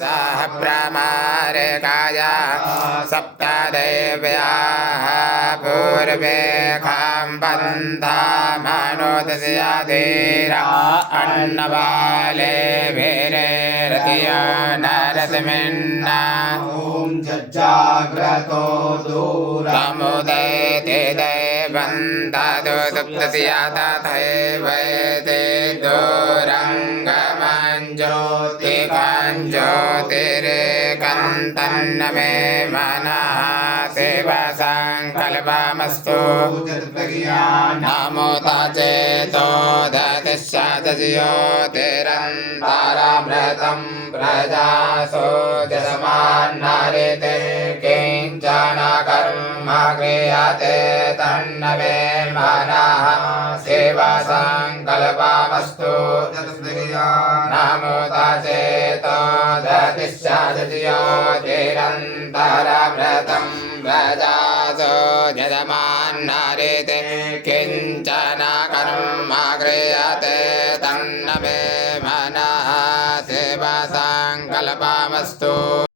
सह प्रमारिकाय सप्तदेव्याः पूर्वे खाम्बन्तामनुदस्याधीरा अन्नवाले भिरेरतिया नरसिंहिन्ना ॐ जज्जाग्रतो दूरमुदैते देवन्तदो सुप्तस्या तथैवैते दूरङ्गमञ्ज्योतिकाञ्ज्योतिरेकन्तन्न मे मनः शिवसङ्कल्पमस्तु नमो चेतो दतिश्चातज्योतिरन्तरमृतं प्रजासो जसमान्नरिते किञ्चन कर्म क्रियते तन्न मे मनः शिवसङ्कल्पमस्तु नमो चेतो दतिश्चातज्योतिरन्तरमृतं प्रजासो जसमान्नरिते किञ्चन कर्म क्रियते तन्न मे मनः शिवसङ्कल्पमस्तु।